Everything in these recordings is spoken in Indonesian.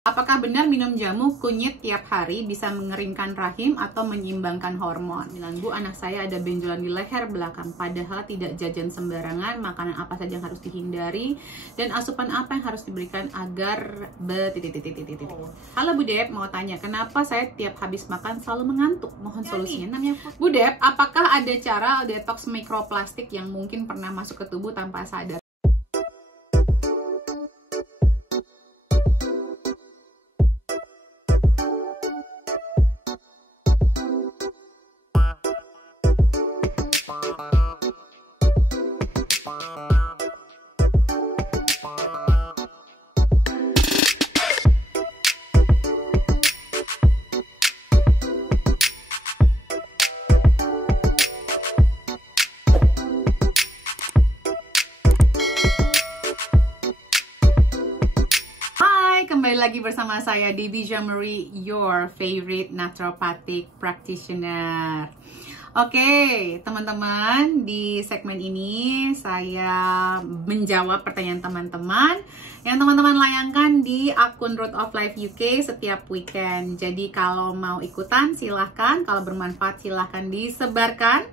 Apakah benar minum jamu kunyit tiap hari bisa mengeringkan rahim atau menyeimbangkan hormon? Bu, anak saya ada benjolan di leher belakang, padahal tidak jajan sembarangan, makanan apa saja yang harus dihindari, dan asupan apa yang harus diberikan agar Halo Bu Dep, mau tanya, kenapa saya tiap habis makan selalu mengantuk? Mohon solusinya. Namanya Bu Dep, apakah ada cara detox mikroplastik yang mungkin pernah masuk ke tubuh tanpa sadar? Kembali lagi bersama saya Debbie Jamari, your favorite naturopathic practitioner. Oke, teman-teman, di segmen ini saya menjawab pertanyaan teman-teman yang teman-teman layangkan di akun Road of Life UK setiap weekend. Jadi kalau mau ikutan silahkan, kalau bermanfaat silahkan disebarkan.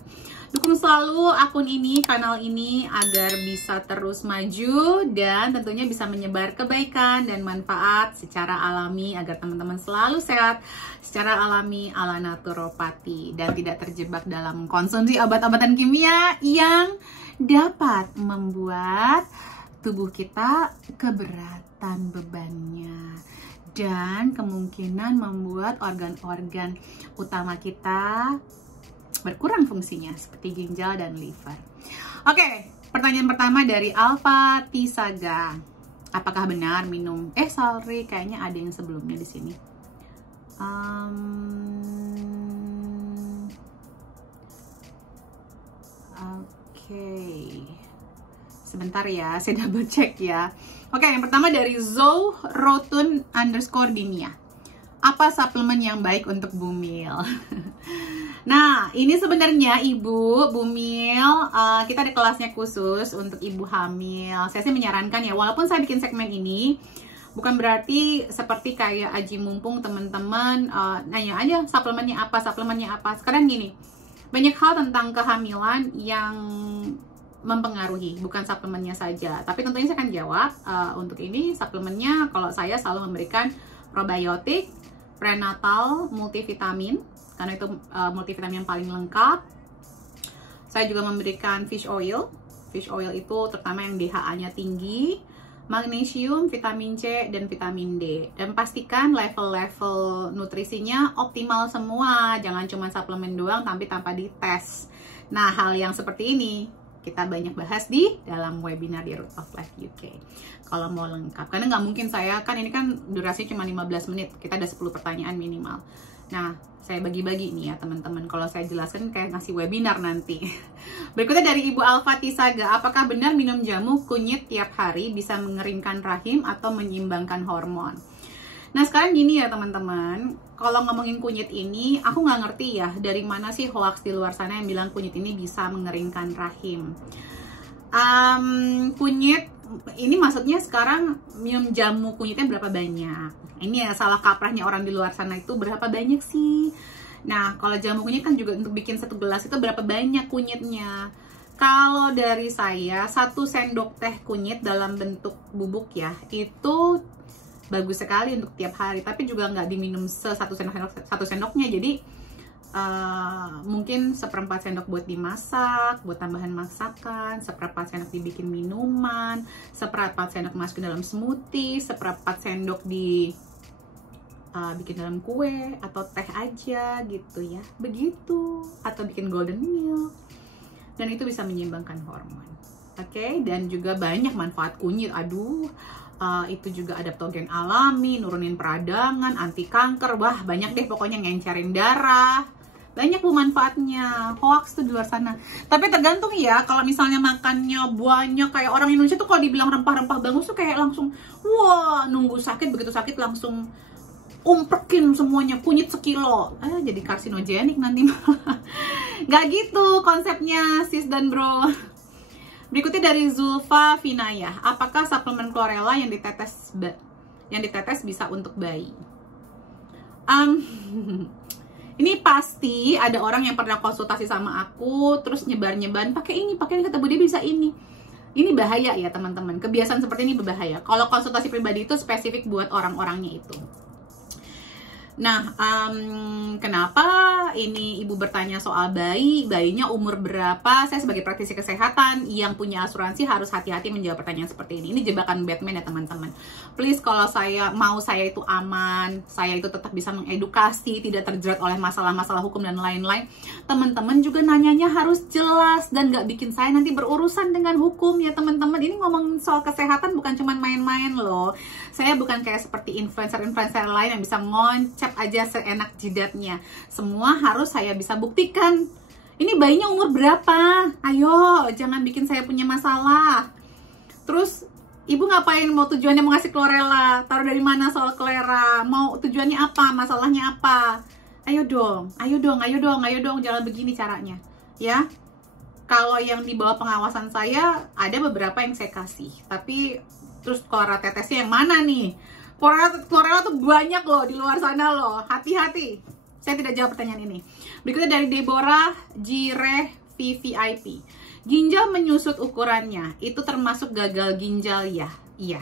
Dukung selalu akun ini, kanal ini agar bisa terus maju dan tentunya bisa menyebar kebaikan dan manfaat secara alami agar teman-teman selalu sehat secara alami ala naturopati dan tidak terjebak dalam konsumsi obat-obatan kimia yang dapat membuat tubuh kita keberatan bebannya dan kemungkinan membuat organ-organ utama kita berkurang fungsinya seperti ginjal dan liver. Oke, pertanyaan pertama dari Alfa Tisaga. Apakah benar minum sorry, kayaknya ada yang sebelumnya di sini. Oke. Sebentar ya, saya double check ya. Oke, yang pertama dari Zoe_Rotun_Dinia. Apa suplemen yang baik untuk bumil? Nah, ini sebenarnya Ibu Bumil, kita ada kelasnya khusus untuk ibu hamil. Saya sih menyarankan ya, walaupun saya bikin segmen ini, bukan berarti seperti kayak aji mumpung teman-teman nanya aja suplemennya apa. Sekarang gini, banyak hal tentang kehamilan yang mempengaruhi, bukan suplemennya saja. Tapi tentunya saya akan jawab untuk ini suplemennya. Kalau saya selalu memberikan probiotik, prenatal, multivitamin, karena itu multivitamin yang paling lengkap. Saya juga memberikan fish oil. Fish oil itu terutama yang DHA-nya tinggi, magnesium, vitamin C, dan vitamin D. Dan pastikan level-level nutrisinya optimal semua. Jangan cuma suplemen doang tapi tanpa dites. Nah, hal yang seperti ini kita banyak bahas di dalam webinar di Root of Life UK. Kalau mau lengkap, karena nggak mungkin saya, kan ini kan durasinya cuma 15 menit. Kita ada 10 pertanyaan minimal. Nah, saya bagi-bagi nih ya teman-teman. Kalau saya jelaskan kayak ngasih webinar nanti. Berikutnya dari Ibu Alfa Tisaga. Apakah benar minum jamu kunyit tiap hari bisa mengeringkan rahim atau menyeimbangkan hormon? Nah, sekarang gini ya teman-teman. Kalau ngomongin kunyit ini, aku nggak ngerti ya dari mana sih hoax di luar sana yang bilang kunyit ini bisa mengeringkan rahim. Kunyit ini maksudnya sekarang minum jamu kunyitnya berapa banyak? Ini ya salah kaprahnya orang di luar sana itu, berapa banyak sih? Nah, kalau jamu kunyit kan juga untuk bikin satu gelas itu berapa banyak kunyitnya? Kalau dari saya, 1 sendok teh kunyit dalam bentuk bubuk ya, itu bagus sekali untuk tiap hari. Tapi juga nggak diminum satu sendoknya. Jadi mungkin 1/4 sendok buat dimasak, buat tambahan masakan, 1/4 sendok dibikin minuman, 1/4 sendok masukin dalam smoothie, 1/4 sendok di bikin dalam kue atau teh aja gitu ya, begitu, atau bikin golden milk, dan itu bisa menyeimbangkan hormon. Oke, dan juga banyak manfaat kunyit. Itu juga adaptogen alami, nurunin peradangan, anti kanker, wah banyak deh pokoknya, ngencerin darah. Banyak bu manfaatnya. Hoax tuh di luar sana. Tapi tergantung ya, kalau misalnya makannya banyak kayak orang Indonesia tuh, kalau dibilang rempah-rempah bagus tuh kayak langsung wah, nunggu sakit, begitu sakit langsung umprekin semuanya, kunyit sekilo. Jadi karsinogenik nanti malah. Gak gitu konsepnya sis dan bro. Berikutnya dari Zulfa Vinaya. Apakah suplemen chlorella yang ditetes yang ditetes bisa untuk bayi. Ini pasti ada orang yang pernah konsultasi sama aku, terus nyebar-nyebarin, pakai ini, kata Bu Debbie bisa ini. Ini bahaya ya teman-teman, kebiasaan seperti ini berbahaya. Kalau konsultasi pribadi itu spesifik buat orang-orangnya itu. Nah, kenapa ini ibu bertanya soal bayinya umur berapa? Saya sebagai praktisi kesehatan yang punya asuransi harus hati-hati menjawab pertanyaan seperti ini. Ini jebakan Batman ya teman-teman. Please, kalau saya itu aman, saya itu tetap bisa mengedukasi, tidak terjerat oleh masalah-masalah hukum dan lain-lain. Teman-teman juga nanyanya harus jelas dan gak bikin saya nanti berurusan dengan hukum ya teman-teman. Ini ngomong soal kesehatan bukan cuma main-main loh. Saya bukan kayak seperti influencer-influencer lain yang bisa ngoncap aja seenak jidatnya. Semua harus saya bisa buktikan. Ini bayinya umur berapa? Ayo, jangan bikin saya punya masalah. Terus, ibu ngapain? Mau tujuannya mau ngasih chlorella? Taruh dari mana soal chlorella? Mau tujuannya apa? Masalahnya apa? Ayo dong, jangan begini caranya. Ya, kalau yang di bawah pengawasan saya, ada beberapa yang saya kasih. Tapi, terus chlorella tetesnya yang mana nih? Chlorella tuh banyak loh di luar sana loh. Hati-hati. Saya tidak jawab pertanyaan ini. Berikutnya dari Deborah Jireh VVIP. Ginjal menyusut ukurannya. Itu termasuk gagal ginjal ya? Iya.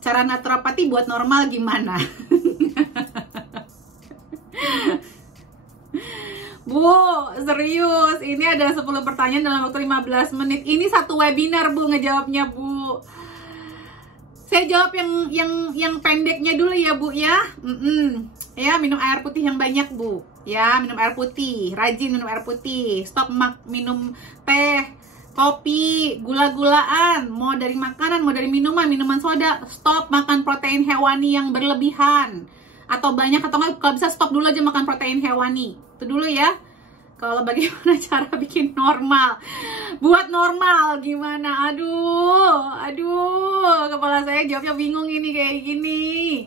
Cara naturopati buat normal gimana? Bu, serius. Ini ada 10 pertanyaan dalam waktu 15 menit. Ini satu webinar, Bu, ngejawabnya, Bu. Saya jawab yang pendeknya dulu ya Bu ya. Ya, minum air putih yang banyak Bu. Ya, minum air putih, rajin minum air putih. Stop minum teh, kopi, gula-gulaan. Mau dari makanan, mau dari minuman soda. Stop makan protein hewani yang berlebihan. Atau banyak atau enggak, kalau bisa stop dulu aja makan protein hewani. Itu dulu ya. Kalau bagaimana cara bikin normal? Buat normal gimana? Aduh, kepala saya jawabnya bingung ini kayak gini.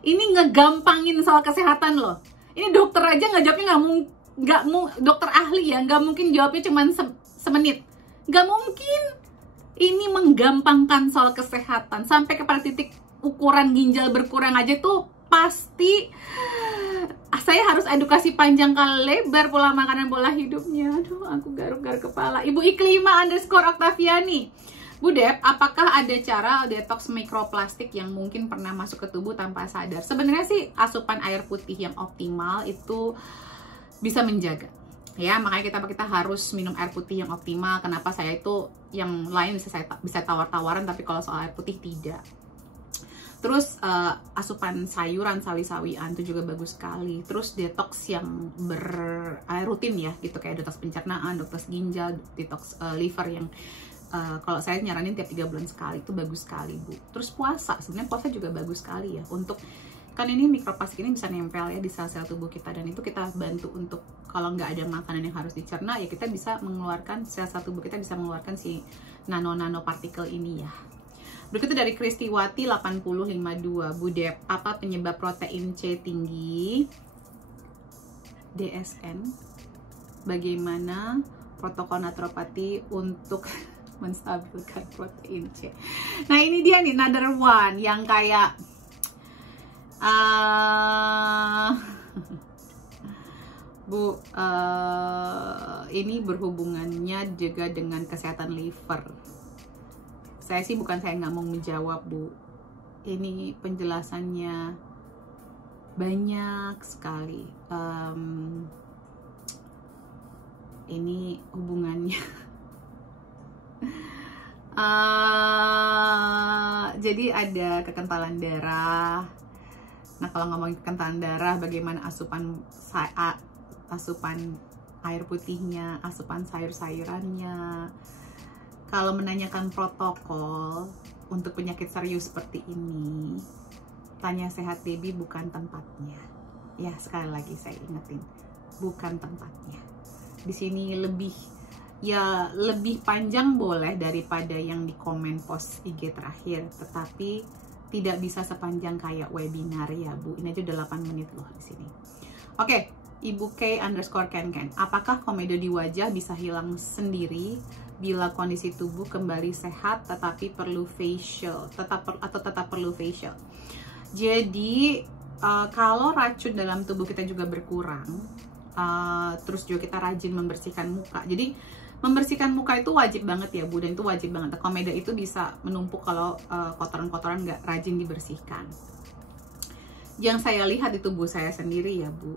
Ini ngegampangin soal kesehatan loh. Ini dokter aja ngejawabnya dokter ahli ya, nggak mungkin jawabnya cuma semenit. Nggak mungkin. Ini menggampangkan soal kesehatan sampai kepada titik ukuran ginjal berkurang aja tuh pasti. Saya harus edukasi panjang kali lebar pola makanan, pola hidupnya. Aduh, aku garuk-garuk kepala. Ibu Iklima_Oktaviani. Bu Dep, apakah ada cara detox mikroplastik yang mungkin pernah masuk ke tubuh tanpa sadar? Sebenarnya sih asupan air putih yang optimal itu bisa menjaga. Ya, makanya kita harus minum air putih yang optimal. Kenapa saya itu yang lain bisa tawar-tawaran, tapi kalau soal air putih tidak. Terus asupan sayuran, sawi-sawian itu juga bagus sekali. Terus detox yang rutin ya, gitu kayak detox pencernaan, detox ginjal, detox liver yang kalau saya nyaranin tiap 3 bulan sekali itu bagus sekali Bu. Terus puasa, sebenarnya puasa juga bagus sekali ya untuk kan ini mikroplastik ini bisa nempel ya di sel-sel tubuh kita, dan itu kita bantu untuk kalau nggak ada makanan yang harus dicerna ya kita bisa mengeluarkan sel-sel tubuh kita bisa mengeluarkan si nano partikel ini ya. Berikutnya dari Kristiwati 8052. Bu Dep, apa penyebab protein C tinggi? DSN. Bagaimana protokol naturopati untuk menstabilkan protein C? Nah, ini dia nih, another one yang kayak Bu, ini berhubungannya juga dengan kesehatan liver. Saya nggak mau menjawab Bu. Ini penjelasannya banyak sekali. Ini hubungannya. Jadi ada kekentalan darah. Nah, kalau ngomongin kekentalan darah, bagaimana asupan air putihnya, asupan sayur-sayurannya. Kalau menanyakan protokol untuk penyakit serius seperti ini, tanya Sehat Baby bukan tempatnya. Ya, sekali lagi saya ingetin, bukan tempatnya. Di sini lebih panjang boleh daripada yang di komen post IG terakhir, tetapi tidak bisa sepanjang kayak webinar ya Bu. Ini aja udah 8 menit loh di sini. Oke. Ibu K_Ken. Apakah komedo di wajah bisa hilang sendiri bila kondisi tubuh kembali sehat tetapi perlu facial? Tetap perlu facial. Jadi kalau racun dalam tubuh kita juga berkurang, terus juga kita rajin membersihkan muka. Jadi membersihkan muka itu wajib banget ya Bu, dan itu wajib banget. Komedo itu bisa menumpuk kalau kotoran-kotoran nggak rajin dibersihkan. Yang saya lihat di tubuh saya sendiri ya Bu,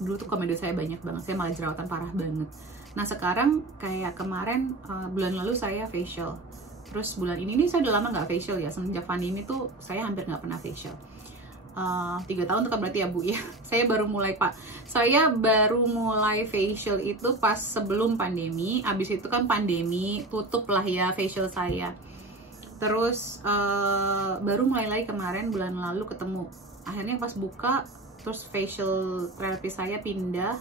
dulu tuh komedo saya banyak banget, saya malah jerawatan parah banget. Nah sekarang kayak kemarin bulan lalu saya facial, terus bulan ini saya udah lama nggak facial ya, semenjak pandemi tuh saya hampir nggak pernah facial. 3 tahun tuh kan berarti ya Bu ya. Saya baru mulai facial itu pas sebelum pandemi. Abis itu kan pandemi tutup lah ya facial saya. Terus baru mulai lagi kemarin bulan lalu ketemu. Akhirnya pas buka, terus facial terapi saya pindah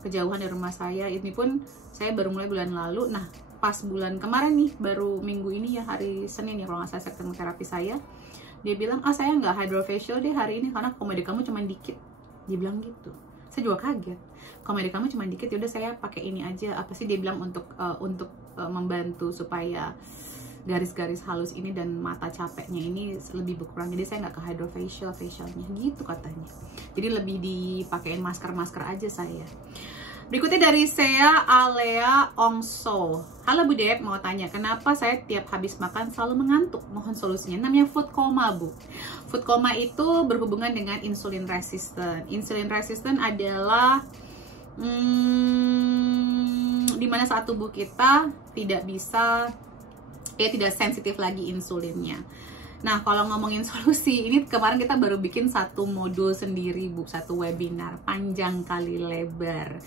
kejauhan dari rumah saya. Ini pun saya baru mulai bulan lalu. Nah pas bulan kemarin nih, baru minggu ini ya, hari Senin ya kalau nggak salah, ketemu terapi saya. Dia bilang, saya nggak hydrofacial deh hari ini karena komedo kamu cuma dikit. Dia bilang gitu. Saya juga kaget. Komedo kamu cuma dikit, yaudah saya pakai ini aja. Apa sih dia bilang untuk membantu supaya garis-garis halus ini dan mata capeknya ini lebih berkurang. Jadi saya nggak ke facialnya gitu katanya. Jadi lebih dipakein masker aja saya. Berikutnya dari Sea Alea Ongso. Halo Bu Dep, mau tanya kenapa saya tiap habis makan selalu mengantuk? Mohon solusinya. Namanya food coma Bu. Food coma itu berhubungan dengan insulin resistant. Insulin resistant adalah dimana saat tubuh kita tidak sensitif lagi insulinnya. Nah kalau ngomongin solusi, ini kemarin kita baru bikin satu modul sendiri Bu, satu webinar panjang kali lebar.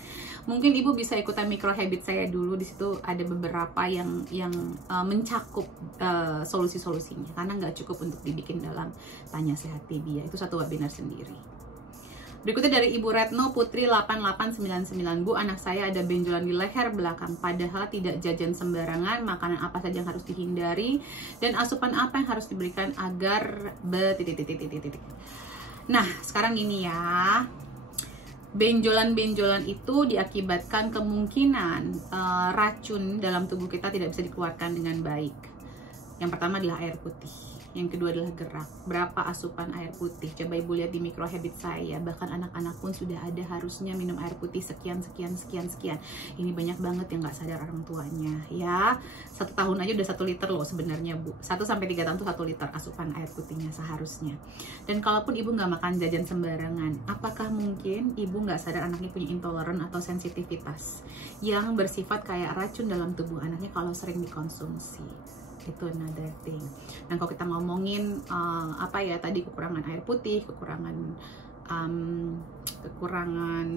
Mungkin Ibu bisa ikutan micro habit saya dulu, di situ ada beberapa yang mencakup solusi-solusinya, karena nggak cukup untuk dibikin dalam Tanya Sehat TV ya, itu satu webinar sendiri. Berikutnya dari Ibu Retno Putri 8899. Bu, anak saya ada benjolan di leher belakang, padahal tidak jajan sembarangan, makanan apa saja yang harus dihindari, dan asupan apa yang harus diberikan agar Nah, sekarang ini ya, benjolan-benjolan itu diakibatkan kemungkinan racun dalam tubuh kita tidak bisa dikeluarkan dengan baik. Yang pertama adalah air putih, yang kedua adalah gerak. Berapa asupan air putih? Coba Ibu lihat di micro habit saya, bahkan anak-anak pun sudah ada harusnya minum air putih sekian. Ini banyak banget yang nggak sadar orang tuanya ya. 1 tahun aja udah 1 liter loh sebenarnya Bu. 1 sampai 3 tahun tuh 1 liter asupan air putihnya seharusnya. Dan kalaupun Ibu nggak makan jajan sembarangan, apakah mungkin Ibu nggak sadar anaknya punya intoleran atau sensitivitas yang bersifat kayak racun dalam tubuh anaknya kalau sering dikonsumsi? Itu another thing. Nah kalau kita ngomongin tadi kekurangan air putih, kekurangan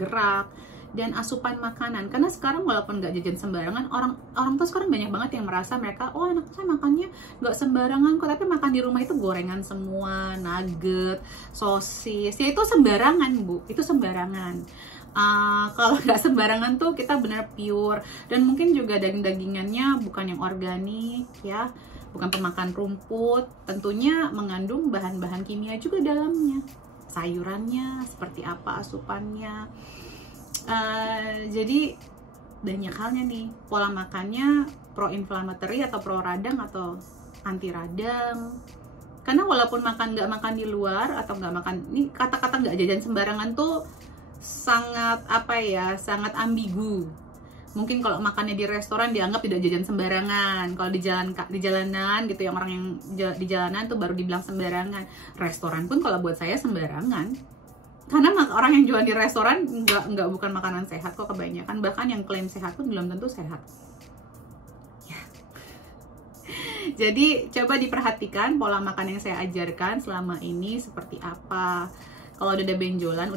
gerak, dan asupan makanan. Karena sekarang walaupun nggak jajan sembarangan, orang tuh sekarang banyak banget yang merasa mereka, anak saya makannya nggak sembarangan kok, tapi makan di rumah itu gorengan semua, nugget, sosis, ya itu sembarangan Bu, itu sembarangan. Kalau nggak sembarangan tuh kita benar pure, dan mungkin juga daging-dagingannya bukan yang organik ya, bukan pemakan rumput, tentunya mengandung bahan-bahan kimia juga dalamnya. Sayurannya seperti apa asupannya, jadi banyak halnya nih. Pola makannya pro-inflammatory atau pro-radang atau anti-radang. Karena walaupun nggak makan di luar atau nggak makan, ini kata-kata nggak jajan sembarangan tuh sangat sangat ambigu. Mungkin kalau makannya di restoran dianggap tidak jajan sembarangan. Kalau di jalanan gitu, yang orang yang di jalanan tuh baru dibilang sembarangan. Restoran pun kalau buat saya sembarangan. Karena orang yang jual di restoran bukan makanan sehat kok kebanyakan. Bahkan yang klaim sehat pun belum tentu sehat. Ya. Jadi coba diperhatikan pola makan yang saya ajarkan selama ini seperti apa. Kalau udah ada benjolan,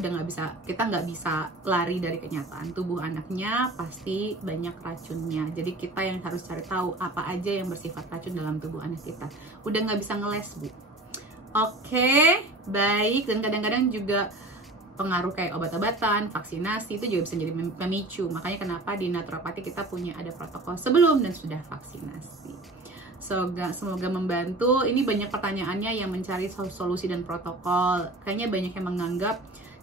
kita nggak bisa lari dari kenyataan. Tubuh anaknya pasti banyak racunnya. Jadi kita yang harus cari tahu apa aja yang bersifat racun dalam tubuh anak kita. Udah nggak bisa ngeles Bu. Oke, baik. Dan kadang-kadang juga pengaruh kayak obat-obatan, vaksinasi itu juga bisa jadi pemicu. Makanya kenapa di naturopati kita ada protokol sebelum dan sudah vaksinasi. Semoga membantu. Ini banyak pertanyaannya yang mencari solusi dan protokol. Kayaknya banyak yang menganggap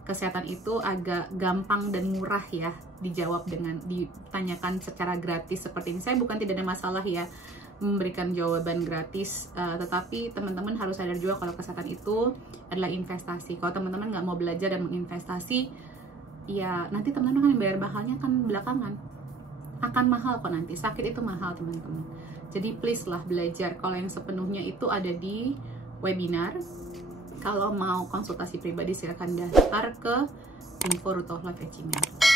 kesehatan itu agak gampang dan murah ya dijawab dengan ditanyakan secara gratis seperti ini. Saya bukan tidak ada masalah ya memberikan jawaban gratis, tetapi teman-teman harus sadar juga kalau kesehatan itu adalah investasi. Kalau teman-teman nggak mau belajar dan menginvestasi, ya nanti teman-teman akan bayar mahalnya kan belakangan. Akan mahal kok nanti, sakit itu mahal teman-teman. Jadi please lah belajar. Kalau yang sepenuhnya itu ada di webinar. Kalau mau konsultasi pribadi silahkan daftar ke info Root of Life @gmail.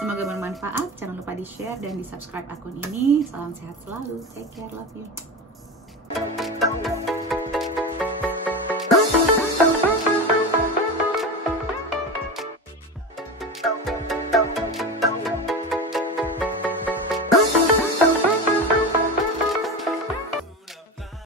Semoga bermanfaat. Jangan lupa di share dan di subscribe akun ini. Salam sehat selalu. Take care, love you.